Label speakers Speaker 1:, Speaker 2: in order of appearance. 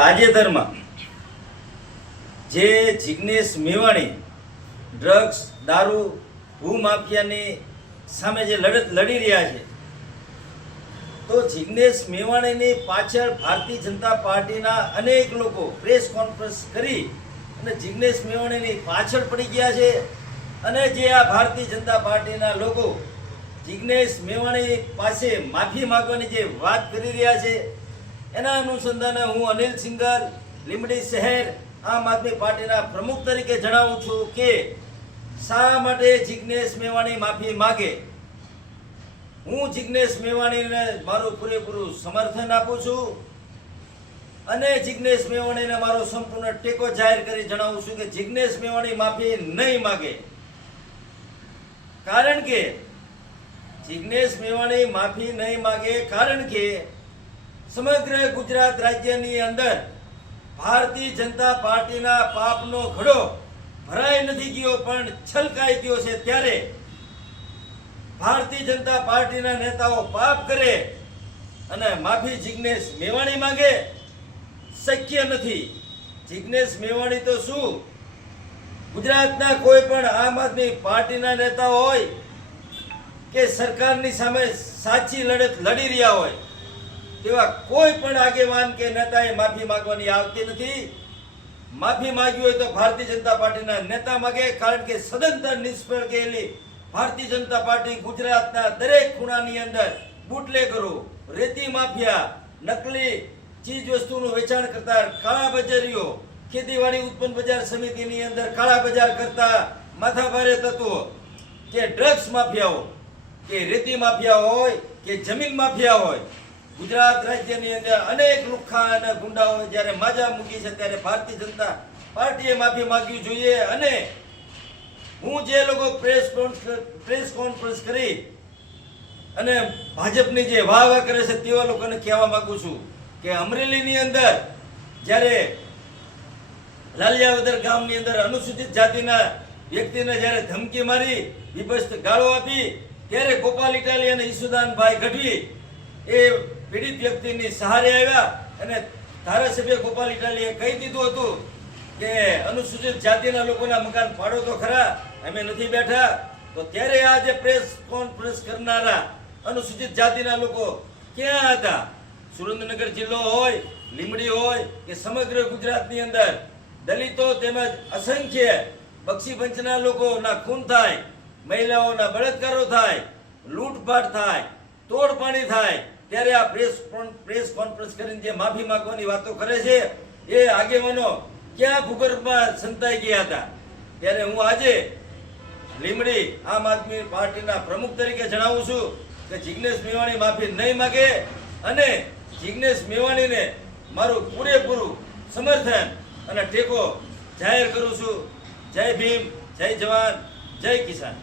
Speaker 1: તાજેતરમાં જે જિગ્નેશ મેવાણી ડ્રગ્સ, દારૂ ભૂમાફિયાની સામે જે લડત લડી રહ્યા છે, તો જિગ્નેશ મેવાણીની પાછળ ભારતીય જનતા પાર્ટીના અનેક લોકો પ્રેસ કોન્ફરન્સ કરી અને જિગ્નેશ મેવાણીની પાછળ પડી ગયા છે અને જે આ ભારતીય જનતા પાર્ટીના લોકો જિગ્નેશ મેવાણી પાસે માફી માંગવાની જે વાત કરી રહ્યા છે એના અનુસંધાને હું અનિલ સિંગર, લીંબડી શહેર, આમ આદમી પાર્ટીના પ્રમુખ તરીકે જણાવું છું કે શા માટે જિગ્નેશ મેવાણી માફી માગે? હું જિગ્નેશ મેવાણીને મારું પૂરેપૂરું સમર્થન આપું છું અને જિગ્નેશ મેવાણીને મારો સંપૂર્ણ ટેકો જાહેર કરી જણાવું છું કે જિગ્નેશ મેવાણી માફી નહીં માગે. કારણ કે જિગ્નેશ મેવાણી માફી નહીં માગે કારણ કે સમગ્ર ગુજરાત રાજ્યની અંદર ભારતીય જનતા પાર્ટીના પાપનો ઘડો ભરાઈ નથી ગયો, પણ છલકાઈ ગયો છે. ત્યારે ભારતીય જનતા પાર્ટીના નેતાઓ પાપ કરે અને માફી જિજ્ઞેશ મેવાણી માંગે. શક્ય નથી. જિગ્નેશ મેવાણી તો શું? ગુજરાતના કોઈ પણ આમ આદમી પાર્ટીના નેતા હોય કે સરકારની સામે સાચી લડત લડી રહ્યા હોય તેવા કોઈ પણ આગેવાન કે નેતાએ માફી માંગવાની આવતી નથી. માફી માંગી હોય તો ભારતીય જનતા પાર્ટીના નેતા માગે, કારણ કે સદંતર નિષ્ફળ ગયેલી ભારતીય જનતા પાર્ટી ગુજરાતના દરેક ખૂણાની અંદર બુટલેગરો, રેતી માફિયા, નકલી ચીજ વસ્તુનું વેચાણ કરતા કાળા બજારીઓ, ખેતીવાડી ઉત્પન્ન બજાર સમિતિની અંદર કાળા બજાર કરતા માથાભારે તત્વો કે ડ્રગ્સ માફિયાઓ, કે રેતી માફિયા હોય, કે જમીન માફિયા હોય ગુજરાત રાજ્યની અંદર અનેક લુખ્ખા અને ગુંડાઓ જ્યારે માજા મૂકી છે, ત્યારે ભારતીય જનતા પાર્ટીએ માફી માંગવી જોઈએ અને હું જે લોકો પ્રેસ પ્રેસ કોન્ફરન્સ કરી અને ભાજપની જે વાહ વાહ કરે છે, તેવા લોકોને કહેવા માંગુ છું કે અમરેલીની અંદર જ્યારે લાલિયાવદર ગામની અંદર અનુસૂચિત જાતિના વ્યક્તિને જ્યારે ધમકી મારી, વિભસ્ત ગાળો આપી, ત્યારે ગોપાલ ઇટાલી અને ઈસુદાનભાઈ ગઢવી એ પીડિત વ્યક્તિની સહારે આવ્યા અને ધારાસભ્ય ગોપાલ ઇટાલીએ કહી દીધું હતું કે અનુસૂચિત જાતિના લોકોના મકાન પાડો તો ખરા, અમે નથી બેઠા. તો ત્યારે આ જે પ્રેસ કોન્ફરન્સ કરનારા અનુસૂચિત જાતિના લોકો ક્યાં હતા? સુરેન્દ્રનગર જિલ્લો હોય, લીંબડી હોય કે સમગ્ર ગુજરાતની અંદર, દલિતો તેમજ અસંખ્ય બક્ષી પંચના લોકોના ખૂન થાય, મહિલાઓના બળાત્કારો થાય લૂંટફાટ થાય, તોડપાણી થાય ત્યારે આ પ્રેસ પ્રેસ કોન્ફરન્સ કરીને જે માફી માંગવાની વાતો કરે છે, એ આગેવાનો ક્યાં ભૂગર્ભમાં સંતાઈ ગયા હતા? ત્યારે હું આજે લીમડી આમ આદમી પાર્ટીના પ્રમુખ તરીકે જણાવું છું કે જિગ્નેશ મેવાણી માફી નહીં માગે અને જિગ્નેશ મેવાણીને મારું પૂરેપૂરું સમર્થન અને ટેકો જાહેર કરું છું. જય ભીમ, જય જવાન, જય કિસાન.